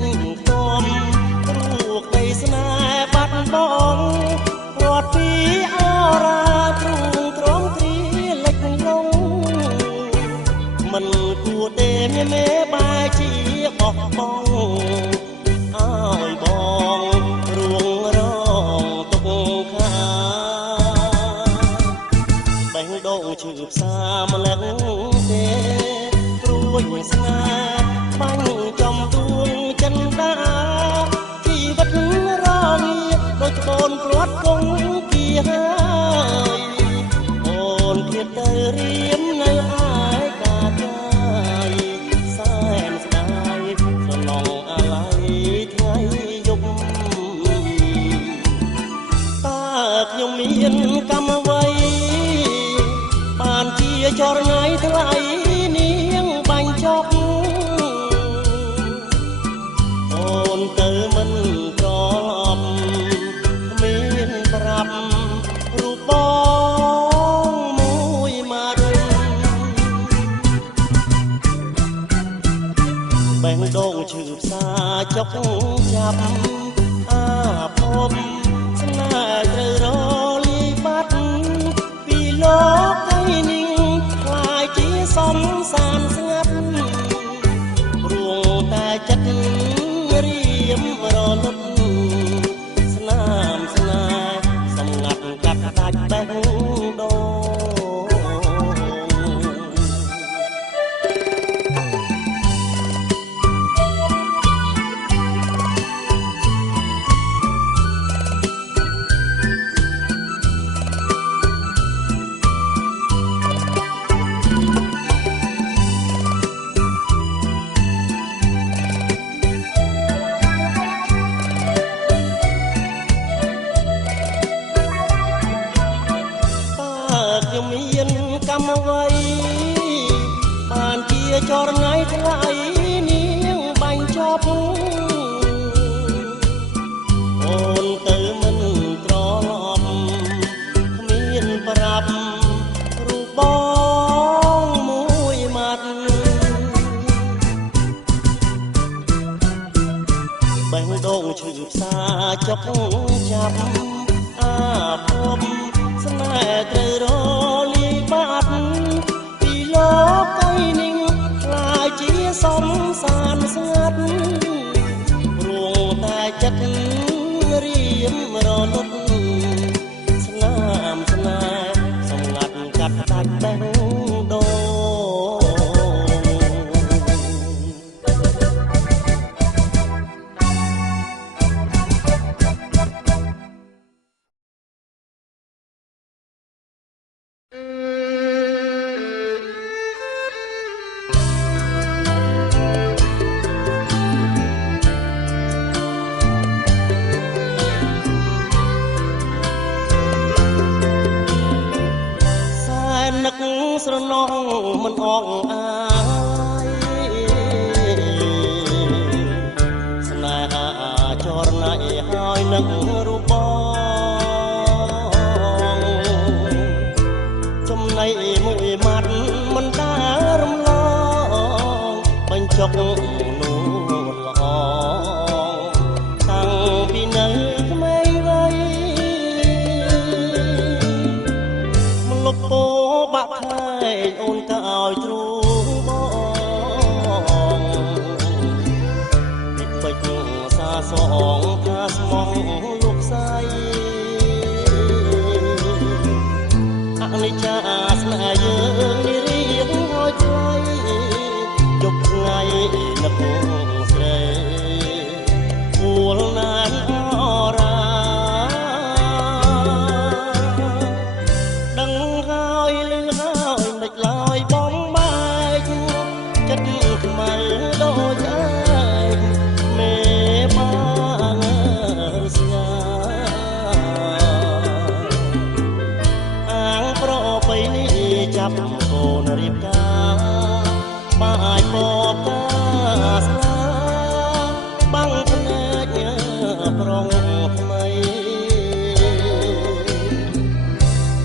ចខ្ទាំរូបដីស្នេហ៍បាត់បង់រត់ពីអរាទ្រូងទ្រាំទ្រាលិចលងមិនគួរទេមេបែជាបោះបង់អើយបងរួងរងទុកខាបេះដូងឈឺផ្សាម្លឹងទេព្រួយស្នេហ៍បាញ់ចំដួងចិនដាជីវិតរងាដូចកូនព្រាត់គង់គៀហើយអូនគៀតទៅរៀមនៅឯកាកាយសែនស្ដាយស្រឡងអាឡ័យថ្ងៃយប់តើខ្ញុំមានកម្មអ្វីបានជាចរណៃថ្លៃនាងបាញ់ចប់អូនទៅមិនត្រឡប់គ្មានប្រាប់រូបបងមួយម៉ាត់បេះដូងឈឺផ្សាចុកចាប់អាភពស្នេហ៍ត្រូវរលាយបាត់ពីលោកឯនេះខ្លាយជាសំសានស្ងាត់រួងតែចិត្តរៀមរលត់ស្នាមស្នេហ៍សម្ងាត់កាត់ដាច់បេះដូងខ្ញុំមានកម្មអ្វីបានជាចរណៃថ្លៃនាងបាញ់ចប់អូនទៅមិនត្រឡប់គ្មានប្រាប់រូបបងមួយម៉ាត់បេះដូងឈឺផ្សាចុកចាប់អាភពស្នេហ៍ត្រូវរលាយបាត់ពីលោកឯនេះខ្លាយជាសំសានស្ងាត់រួងតែចិត្តរៀមរលត់ស្នាមស្នេហ៍សម្ងាត់កាត់ដាច់បេះដូងនឹកស្រណងមិនអងអាយស្នេហាចរណៃហើយនឹងរូបបងចំណៃមួយម៉ាត់មិនដារំលងបញ្ចុកនួនល្អតាំងពីនៅក្មេងវ័យមកលុបពោបាក់ខែងអូនក៏ឲ្យទ្រូងបងនេះពេចសាសងថាស្មងលោកស្រីអនិច្ចាស្នេហ៍យើងនេះរៀងឲ្យថ្លៃយប់ថ្ងៃនឹកស្រីពួលណានអរាដឹងហើយលឺហើយមិនឡើយបំបែកចិត្តខ្មៅដូចឯងមេបានស្ងាអាងប្របីនេះចាប់កូនរៀបការបាយបបតាស្លាបាំងភ្នែកប្រងថ្មី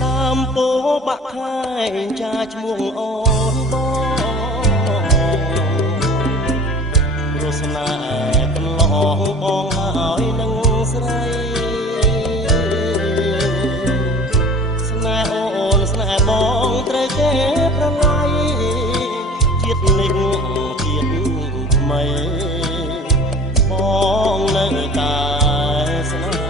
តាមពោបាក់ខែងចាឈ្មោះអូនបងរសនាឯក ងបងហើយនឹងស្រីស្នេហ៍អូនស្នេហ៍បងត្រូវគេប្រឡាយជាតិនេះជាតិថ្មីបងនៅតែស្នេហ៍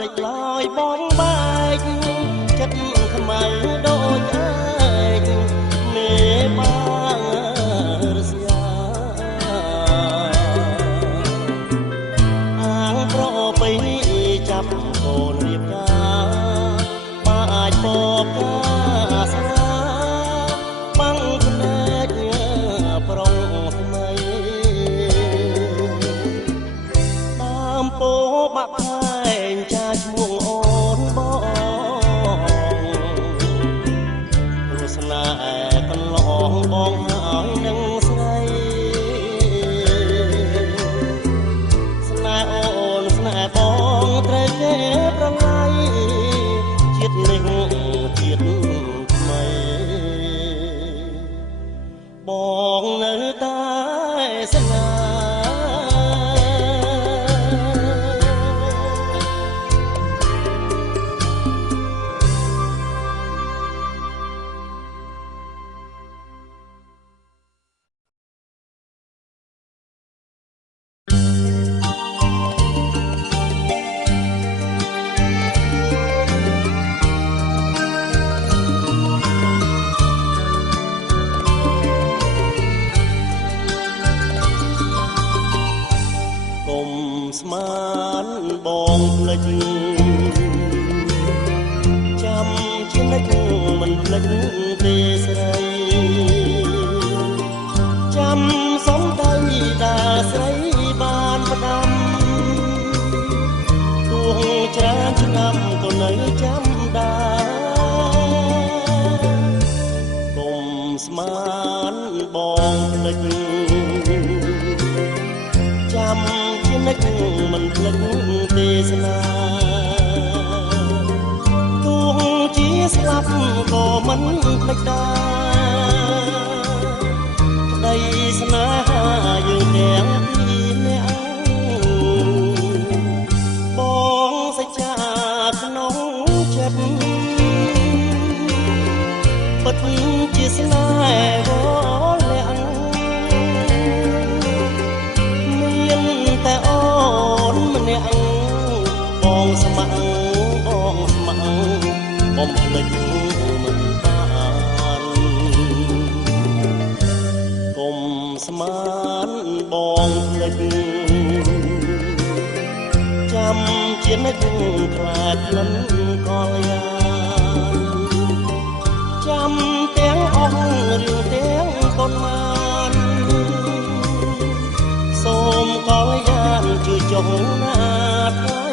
មិនឡើយបងបែកចិត្តខ្មៅដូចឯងមេបារស្យាអាងប្របីចាប់កូនរៀបការបាច់បបកាសាបាំងភ្នែកប្រុងថ្មីតាមពោបាក់ឈ្មោះអូនបងរសនាកន្លងបងហើយនឹងស្រីស្នេហ៍អូនស្នេហ៍បងត្រូវគេប្រឡាយជាតិនេះជាតិថ្មីបងនៅតែស្នេហ៍ស្មានបងភ្លេចចាំជានិច្ចមិនភ្លេចទេស្រីចាំសំដីតាស្រីបានផ្ដាំទួងច្រើនឆ្នាំក៏នៅចាំដែរកុំស្មានបងភ្លេចចាំនិច្ចមិនភ្លេចទេសនាទោះជាស្លាប់ក៏មិនភ្លេចដែរក្តីស្នេហាយើងទាំងពីរនាក់បងសច្ចាក្នុងចិត្តពិតជាស្នេហ៍វលាក់តែអូនម្នាក់បងស្ម័គ្របងស្ម័គ្របំភ្លេចមិនបានកុំស្មានបងភ្លេចចាំជានិច្ចខ្លាចលិនកលយាចាំទាំងអស់រឿងទាំងកូនបានសូមកលយានជួយចុងណាថ្លៃ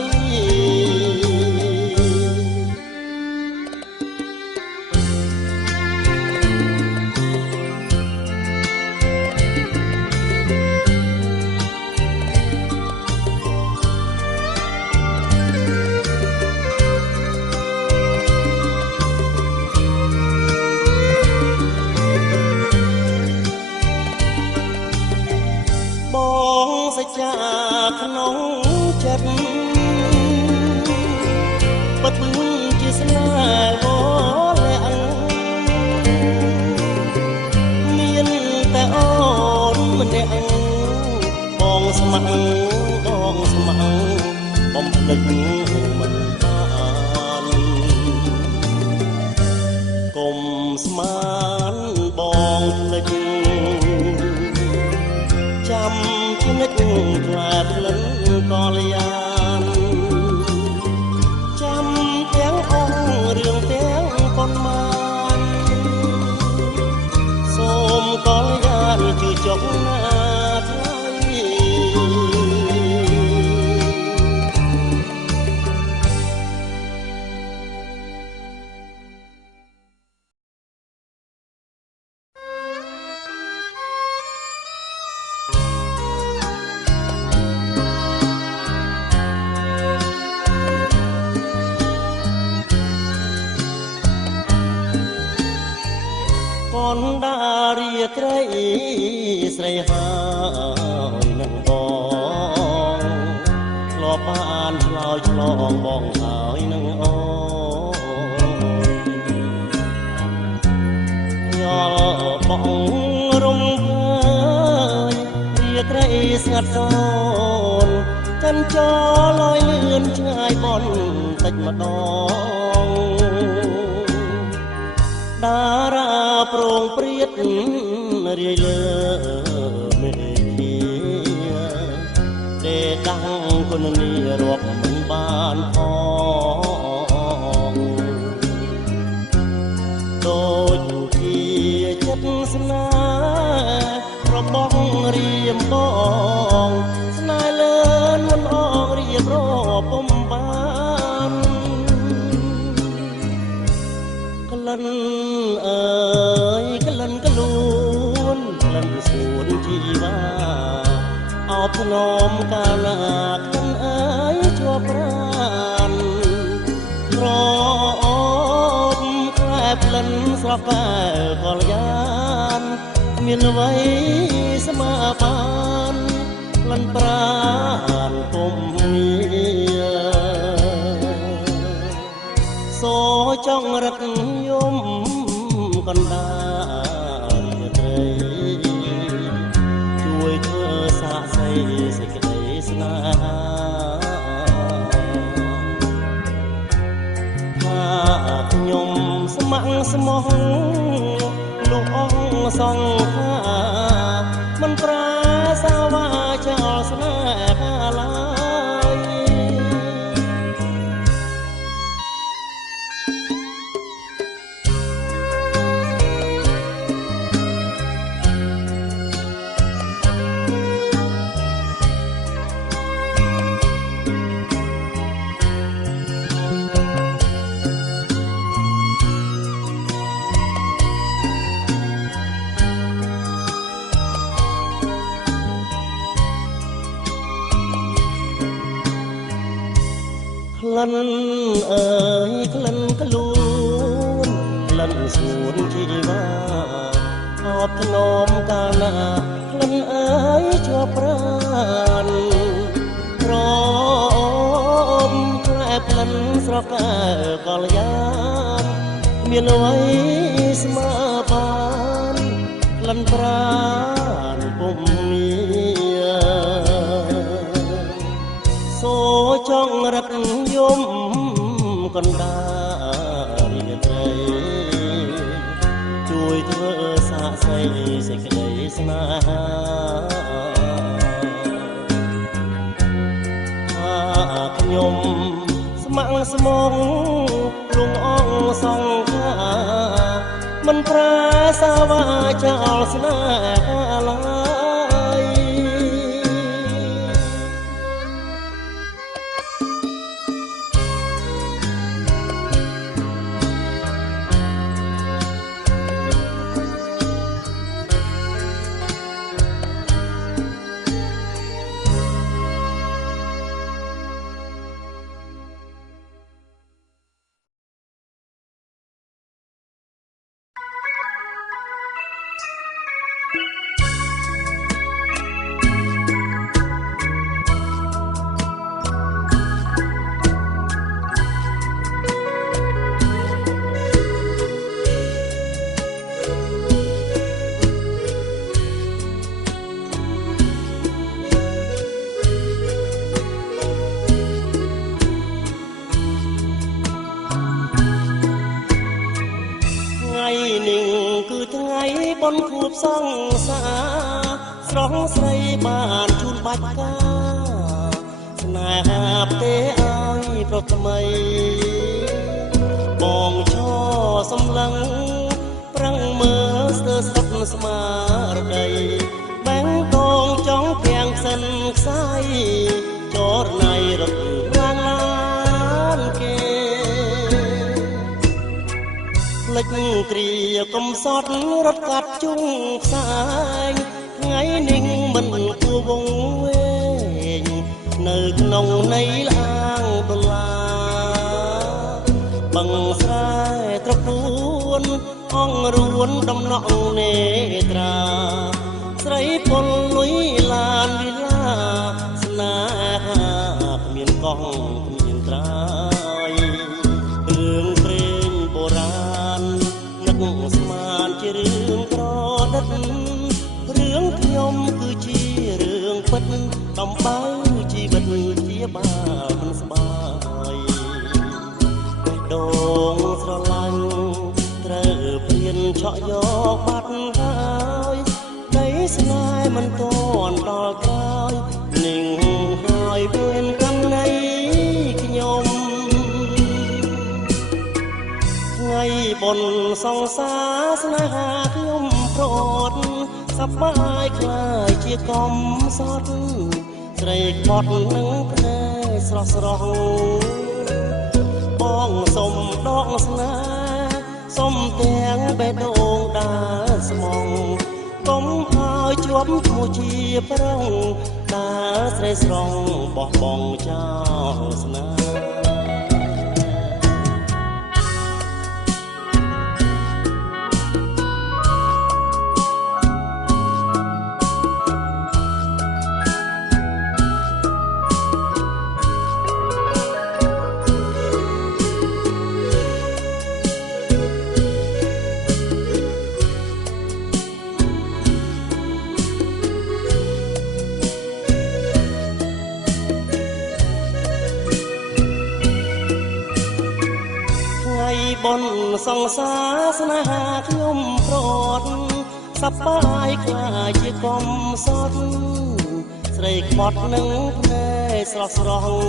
បងសច្ចាក្នុងចិត្តពិតជាស្នេហ៍វលាក់មានតែអូនម្នាក់បងស្ម័គ្របងស្ម័គ្របំភ្លេចមិនបានកុំស្មានបងភ្លេចចាំជានិច្ចខ្លាចលិនកលយានចាំទាំងអស់រឿងទាំងប៉ុន្មានសូមកលយាន ត្រីស្រីហើយនឹងបងធ្លាប់បានឆ្លើយឆ្លងបងហើយនឹងអូនយល់បងរំភើយរាត្រីស្ងាត់សូនចិនចលយលឿនឆ្ងាយបនតិចម្ដងតារាប្រងព្រាតរាយលើមេឃាទេដាំងគុណនីរាប់មិនបានផងដូចជាចិត្តស្នេហ៍របស់រៀមបងស្នេហ៍លឿនមិនអងរៀបរាប់ពុំបានក្លិនអើយក្លិនក្លួនក្លិនសួនជីវ៉ាអោបធ្នមកាលណាក្លិនអើយជាប់ប្រានក្រអូបក្លែបក្លិនស្រស់កែកលយានមានអ្វីស្មើបានក្លិនប្រានពុំមានសូចង់រត់យំកណ្ដាលរាត្រីជួយធ្វើសាកសីសេចក្តីស្នេហាថាខ្ញុំស្ម័គ្រស្មោះលោកអង្គសង្ខាមិនប្រាសាវាចោលស្នេហាឡើយក្លិនអើយក្លិនក្លួនក្លិនសួនជីវ៉ាអបធ្នមកាលណាក្លិនអើយជាប់ប្រានក្រអូបក្លែបក្លិនស្រស់កែកលយានមានអ្វីស្មើបានក្លិនប្រានពុំមានសូចង់រត់យំកណ្ដាលរាត្រីជួយធ្វើសាកសីសេចក្តីស្នេហាថាខ្ញុំស្ម័គ្រស្មងលងអង្គសង្ខាមិនប្រាសាវាចោលស្នេហាឡើយបុណ្យខួបសង្សារស្រស់ស្រីបានជូនបាច់កាស្នេហាផ្ទេឲ្យប្រុសថ្មីបងឈរសម្លឹងប្រឹងមើលស្ទើរស្រុកស្មារតីបែងតងចង់ភាំងសិនខ្សែចរណៃរត់ឡានគេលិចគ្រាកំសត់រត់កាត់ជុងខ្សែថ្ងៃនេះមិនគួរវង្វេងនៅក្នុងនៃឡាងដុល្លារបឹងស្រែត្រពួនអង រួនដំណក់នេត្រាស្រីពលលុយឡានវិឡាស្នេហាគ្មានកងគ្មានត្រាយរឿងព្រេងបុរាណនឹកស្មានជារឿងប្រឌិតរឿងខ្ញុំគឺជារឿងពិតដំបៅជីវិតជាបានស្បាយដងស្រឡាញ់ត្រូវព្រៀនឆក់យកបាត់ហើយដីស្នេហ៍មិនទាន់ដល់ក្រោយនឹងហើយវេនកម្មនៃខ្ញុំថ្ងៃបុណ្យសង្សារស្នេហាខ្ញុំប្រត់សប្បាយខ្លាយជាកំសត់ស្រីខ្មត់នឹងភ្នែកស្រស់ស្រស់បងសុំដកស្នេហ៍សុំទាំងបេះដូងដើរស្មងកុំឲ្យជាប់ឈ្មោះជាប្រុងដើរស្រីស្រងបោះបង់ចោលស្នេហ៍បុណ្យសង្សារស្នេហាខ្ញុំប្រត់សប្បាយខ្លាយជាកំសត់ស្រីខ្មត់នឹងភ្នែកស្រស់ស្រស់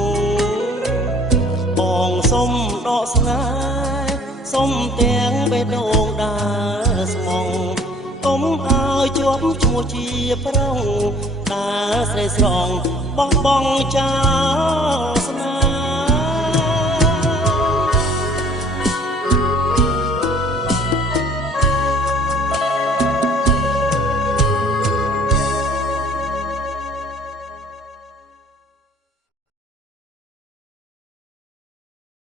បងសុំដកស្នេហ៍សុំទាំងបេះដូងដើរស្មងកុំឲ្យជាប់ឈ្មោះជាប្រុងដើរស្រីស្រងបោះបង់ចោល